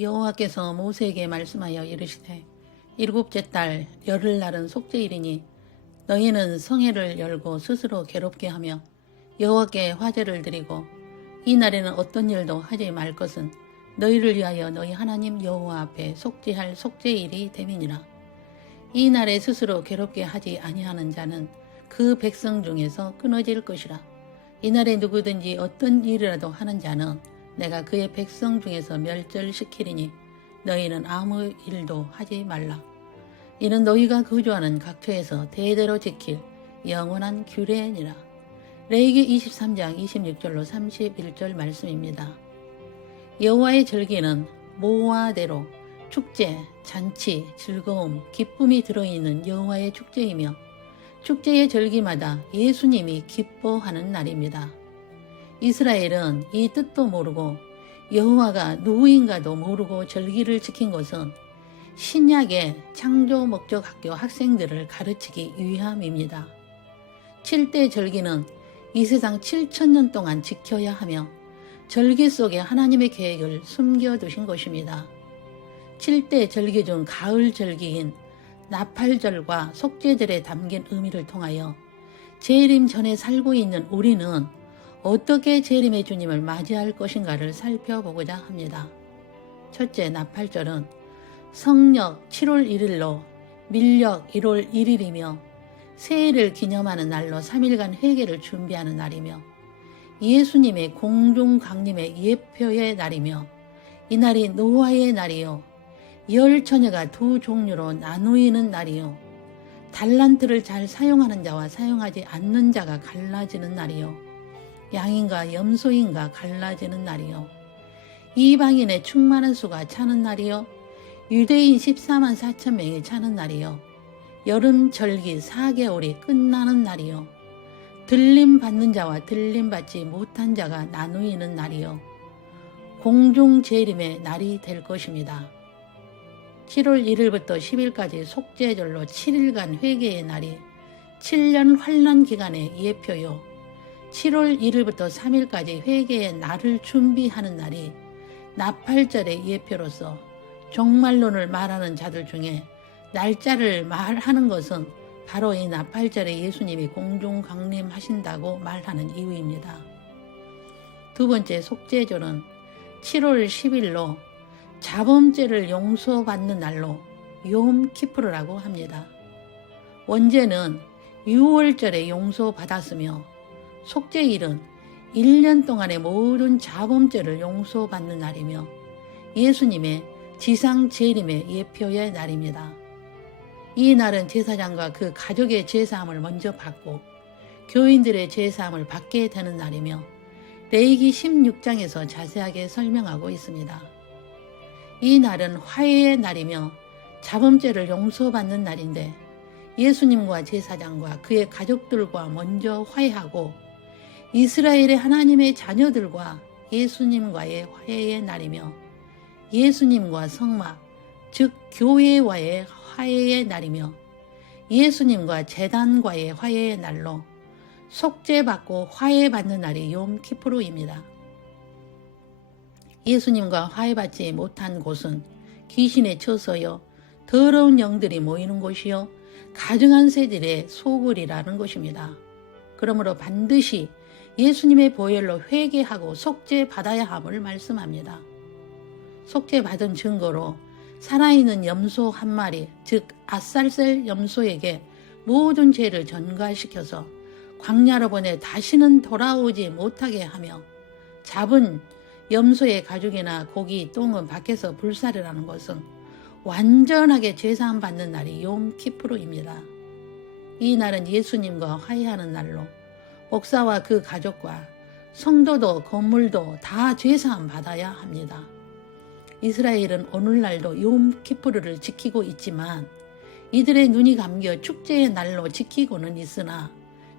여호와께서 모세에게 말씀하여 이르시되 일곱째 달 열흘날은 속죄일이니 너희는 성회를 열고 스스로 괴롭게 하며 여호와께 화제를 드리고 이 날에는 어떤 일도 하지 말 것은 너희를 위하여 너희 하나님 여호와 앞에 속죄할 속죄일이 됨이니라. 이 날에 스스로 괴롭게 하지 아니하는 자는 그 백성 중에서 끊어질 것이라. 이 날에 누구든지 어떤 일이라도 하는 자는 내가 그의 백성 중에서 멸절시키리니 너희는 아무 일도 하지 말라. 이는 너희가 거주하는 각처에서 대대로 지킬 영원한 규례니라. 레위기 23장 26절로 31절 말씀입니다. 여호와의 절기는 모화대로 축제, 잔치, 즐거움, 기쁨이 들어있는 여호와의 축제이며 축제의 절기마다 예수님이 기뻐하는 날입니다. 이스라엘은 이 뜻도 모르고 여호와가 누구인가도 모르고 절기를 지킨 것은 신약의 창조 목적 학교 학생들을 가르치기 위함입니다. 7대 절기는 이 세상 7,000년 동안 지켜야 하며 절기 속에 하나님의 계획을 숨겨두신 것입니다. 7대 절기 중 가을 절기인 나팔절과 속죄절에 담긴 의미를 통하여 재림 전에 살고 있는 우리는 어떻게 재림의 주님을 맞이할 것인가를 살펴보고자 합니다. 첫째, 나팔절은 성력 7월 1일로 밀력 1월 1일이며 새해를 기념하는 날로 3일간 회개를 준비하는 날이며 예수님의 공중 강림의 예표의 날이며 이 날이 노아의 날이요 열 처녀가 두 종류로 나누이는 날이요 달란트를 잘 사용하는 자와 사용하지 않는 자가 갈라지는 날이요 양인과 염소인가 갈라지는 날이요 이방인의 충만한 수가 차는 날이요 유대인 14만 4천 명이 차는 날이요 여름 절기 4개월이 끝나는 날이요 들림 받는 자와 들림 받지 못한 자가 나누이는 날이요 공중 재림의 날이 될 것입니다. 7월 1일부터 10일까지 속죄절로 7일간 회개의 날이 7년 환란 기간의 예표요 7월 1일부터 3일까지 회개의 날을 준비하는 날이 나팔절의 예표로서 종말론을 말하는 자들 중에 날짜를 말하는 것은 바로 이 나팔절에 예수님이 공중 강림하신다고 말하는 이유입니다. 두 번째, 속죄절은 7월 10일로 자범죄를 용서받는 날로 욤 키프르라고 합니다. 원죄는 6월절에 용서받았으며 속죄일은 1년 동안의 모든 자범죄를 용서받는 날이며 예수님의 지상 재림의 예표의 날입니다. 이 날은 제사장과 그 가족의 제사함을 먼저 받고 교인들의 제사함을 받게 되는 날이며 레위기 16장에서 자세하게 설명하고 있습니다. 이 날은 화해의 날이며 자범죄를 용서받는 날인데 예수님과 제사장과 그의 가족들과 먼저 화해하고 이스라엘의 하나님의 자녀들과 예수님과의 화해의 날이며 예수님과 성막, 즉 교회와의 화해의 날이며 예수님과 제단과의 화해의 날로 속죄받고 화해받는 날이 욤 키프루입니다. 예수님과 화해받지 못한 곳은 귀신의 처소요 더러운 영들이 모이는 곳이요 가증한 새들의 소굴이라는 것입니다. 그러므로 반드시 예수님의 보혈로 회개하고 속죄받아야 함을 말씀합니다. 속죄받은 증거로 살아있는 염소 한 마리, 즉 아살셀 염소에게 모든 죄를 전가시켜서 광야로 보내 다시는 돌아오지 못하게 하며 잡은 염소의 가죽이나 고기, 똥은 밖에서 불사르라는 것은 완전하게 죄사함 받는 날이 욤 키프루입니다. 이 날은 예수님과 화해하는 날로 목사와 그 가족과 성도도 건물도 다 죄사함 받아야 합니다. 이스라엘은 오늘날도 욤 키프루를 지키고 있지만 이들의 눈이 감겨 축제의 날로 지키고는 있으나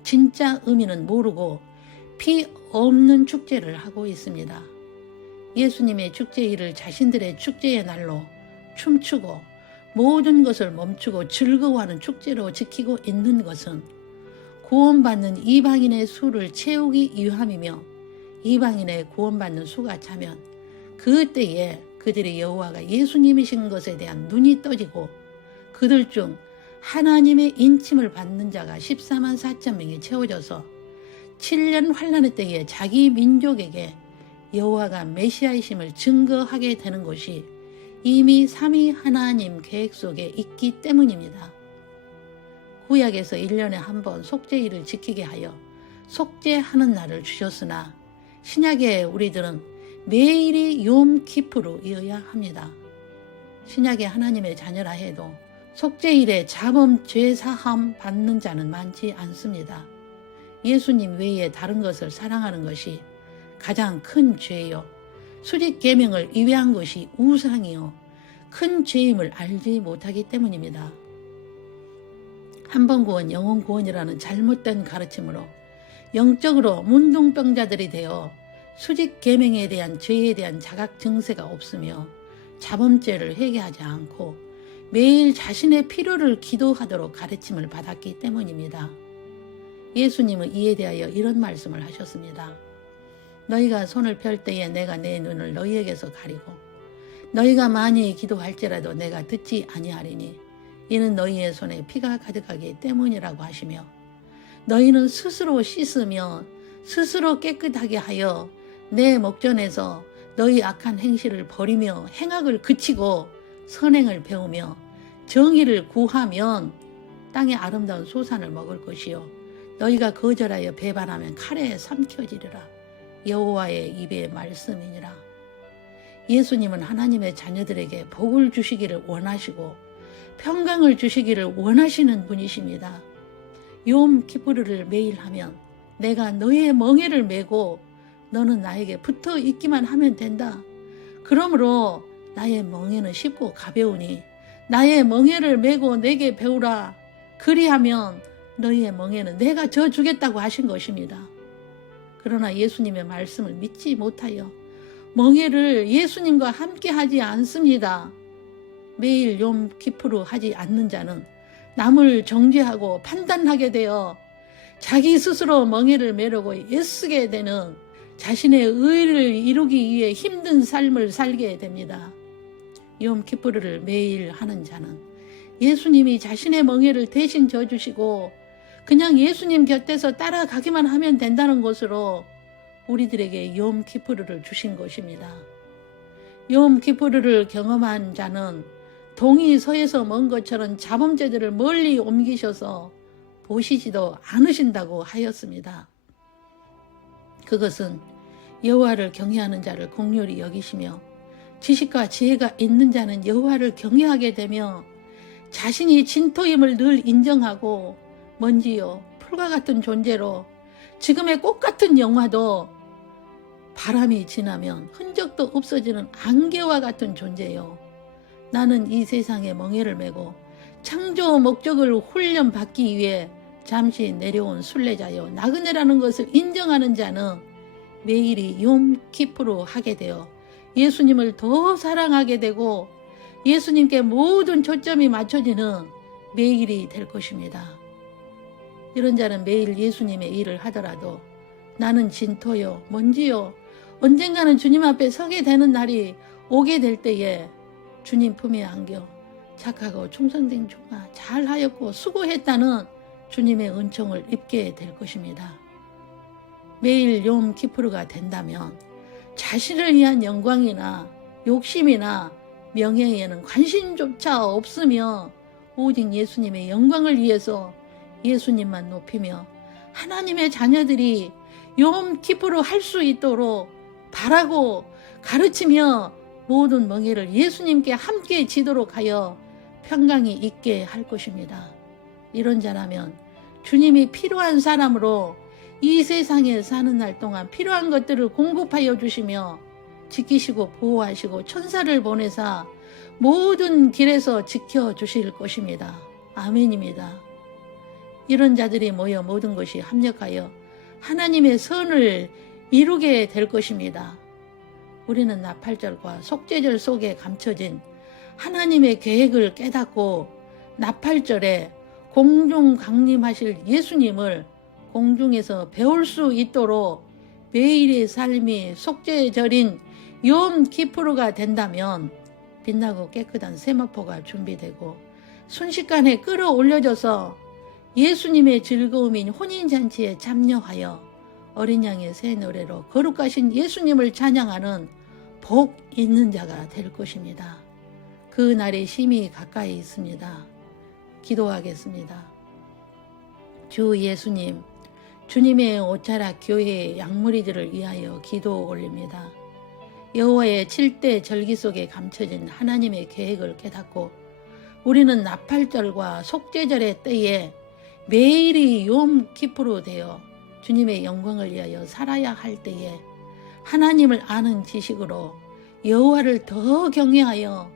진짜 의미는 모르고 피 없는 축제를 하고 있습니다. 예수님의 축제일을 자신들의 축제의 날로 춤추고 모든 것을 멈추고 즐거워하는 축제로 지키고 있는 것은 구원받는 이방인의 수를 채우기 위함이며 이방인의 구원받는 수가 차면 그때에 그들이 여호와가 예수님이신 것에 대한 눈이 떠지고 그들 중 하나님의 인침을 받는 자가 14만 4천 명이 채워져서 7년 환란의 때에 자기 민족에게 여호와가 메시아이심을 증거하게 되는 것이 이미 삼위 하나님 계획 속에 있기 때문입니다. 구약에서 1년에 한 번 속죄일을 지키게 하여 속죄하는 날을 주셨으나 신약의 우리들은 매일이 욤 키프루이어야 합니다. 신약의 하나님의 자녀라 해도 속죄일에 자범 죄사함 받는 자는 많지 않습니다. 예수님 외에 다른 것을 사랑하는 것이 가장 큰 죄요. 수직 계명을 이외한 것이 우상이요. 큰 죄임을 알지 못하기 때문입니다. 한 번 구원 영원 구원이라는 잘못된 가르침으로 영적으로 문둥병자들이 되어 수직 계명에 대한 죄에 대한 자각 증세가 없으며 자범죄를 회개하지 않고 매일 자신의 필요를 기도하도록 가르침을 받았기 때문입니다. 예수님은 이에 대하여 이런 말씀을 하셨습니다. 너희가 손을 펼 때에 내가 내 눈을 너희에게서 가리고 너희가 많이 기도할지라도 내가 듣지 아니하리니 이는 너희의 손에 피가 가득하기 때문이라고 하시며 너희는 스스로 씻으며 스스로 깨끗하게 하여 내 목전에서 너희 악한 행실을 버리며 행악을 그치고 선행을 배우며 정의를 구하면 땅의 아름다운 소산을 먹을 것이요 너희가 거절하여 배반하면 칼에 삼켜지리라. 여호와의 입의 말씀이니라. 예수님은 하나님의 자녀들에게 복을 주시기를 원하시고 평강을 주시기를 원하시는 분이십니다. 욤 키프루를 매일 하면 내가 너의 멍에를 메고 너는 나에게 붙어 있기만 하면 된다. 그러므로 나의 멍에는 쉽고 가벼우니 나의 멍에를 메고 내게 배우라. 그리하면 너희의 멍에는 내가 져주겠다고 하신 것입니다. 그러나 예수님의 말씀을 믿지 못하여 멍에를 예수님과 함께 하지 않습니다. 매일 욤 키프루 하지 않는 자는 남을 정죄하고 판단하게 되어 자기 스스로 멍에를 메려고 애쓰게 되는 자신의 의를 이루기 위해 힘든 삶을 살게 됩니다. 욤 키프루를 매일 하는 자는 예수님이 자신의 멍에를 대신 져주시고 그냥 예수님 곁에서 따라가기만 하면 된다는 것으로 우리들에게 욤 키프루를 주신 것입니다. 욤 키프루를 경험한 자는 동이 서에서 먼 것처럼 자범죄들을 멀리 옮기셔서 보시지도 않으신다고 하였습니다. 그것은 여호와를 경외하는 자를 긍휼히 여기시며 지식과 지혜가 있는 자는 여호와를 경외하게 되며 자신이 진토임을 늘 인정하고 먼지요 풀과 같은 존재로 지금의 꽃 같은 영화도 바람이 지나면 흔적도 없어지는 안개와 같은 존재요. 나는 이 세상에 멍에를 메고 창조 목적을 훈련받기 위해 잠시 내려온 순례자요 나그네라는 것을 인정하는 자는 매일이 욤 키프루 하게 되어 예수님을 더 사랑하게 되고 예수님께 모든 초점이 맞춰지는 매일이 될 것입니다. 이런 자는 매일 예수님의 일을 하더라도 나는 진토요 먼지요 언젠가는 주님 앞에 서게 되는 날이 오게 될 때에 주님 품에 안겨 착하고 충성된 종아 잘하였고 수고했다는 주님의 은총을 입게 될 것입니다. 매일 욤 키프루가 된다면 자신을 위한 영광이나 욕심이나 명예에는 관심조차 없으며 오직 예수님의 영광을 위해서 예수님만 높이며 하나님의 자녀들이 욤 키프루 할 수 있도록 바라고 가르치며 모든 멍에를 예수님께 함께 지도록 하여 평강이 있게 할 것입니다. 이런 자라면 주님이 필요한 사람으로 이 세상에 사는 날 동안 필요한 것들을 공급하여 주시며 지키시고 보호하시고 천사를 보내사 모든 길에서 지켜주실 것입니다. 아멘입니다. 이런 자들이 모여 모든 것이 합력하여 하나님의 선을 이루게 될 것입니다. 우리는 나팔절과 속죄절 속에 감춰진 하나님의 계획을 깨닫고 나팔절에 공중 강림하실 예수님을 공중에서 배울 수 있도록 매일의 삶이 속죄절인 욤 키푸르가 된다면 빛나고 깨끗한 세마포가 준비되고 순식간에 끌어올려져서 예수님의 즐거움인 혼인잔치에 참여하여 어린 양의 새 노래로 거룩하신 예수님을 찬양하는 복 있는 자가 될 것입니다. 그 날이 심히 가까이 있습니다. 기도하겠습니다. 주 예수님, 주님의 오차락 교회의 양무리들을 위하여 기도 올립니다. 여호와의 7대 절기 속에 감춰진 하나님의 계획을 깨닫고 우리는 나팔절과 속죄절의 때에 매일이 욤 키푸로 되어 주님의 영광을 위하여 살아야 할 때에 하나님을 아는 지식으로 여호와를 더 경외하여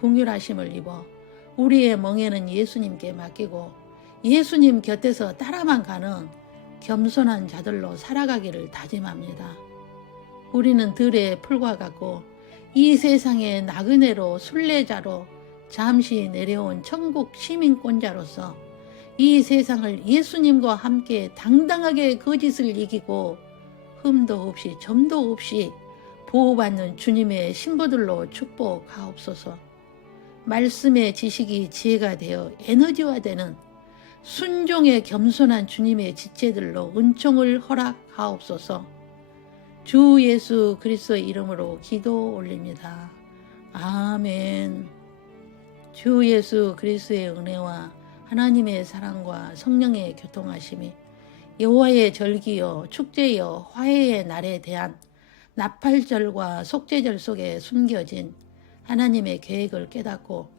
긍휼하심을 입어 우리의 멍에는 예수님께 맡기고 예수님 곁에서 따라만 가는 겸손한 자들로 살아가기를 다짐합니다. 우리는 들의 풀과 같고 이 세상의 나그네로 순례자로 잠시 내려온 천국 시민권자로서 이 세상을 예수님과 함께 당당하게 거짓을 이기고 흠도 없이 점도 없이 보호받는 주님의 신부들로 축복하옵소서. 말씀의 지식이 지혜가 되어 에너지화되는 순종의 겸손한 주님의 지체들로 은총을 허락하옵소서. 주 예수 그리스도의 이름으로 기도 올립니다. 아멘. 주 예수 그리스도의 은혜와 하나님의 사랑과 성령의 교통하심이 여호와의 절기요 축제요 화해의 날에 대한 나팔절과 속죄절 속에 숨겨진 하나님의 계획을 깨닫고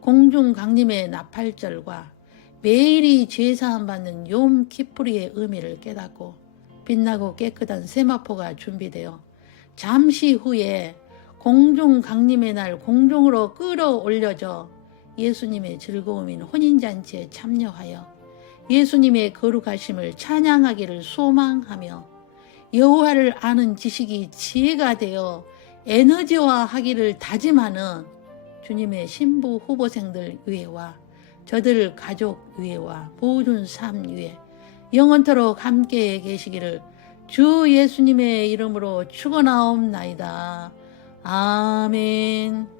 공중 강림의 나팔절과 매일이 죄사함 받는 욤 키푸르의 의미를 깨닫고 빛나고 깨끗한 세마포가 준비되어 잠시 후에 공중 강림의 날 공중으로 끌어올려져 예수님의 즐거움인 혼인잔치에 참여하여 예수님의 거룩하심을 찬양하기를 소망하며 여호와를 아는 지식이 지혜가 되어 에너지화하기를 다짐하는 주님의 신부 후보생들 위에와 저들 가족 위에와 모든 삶 위에 영원토록 함께 계시기를 주 예수님의 이름으로 축원하옵나이다. 아멘.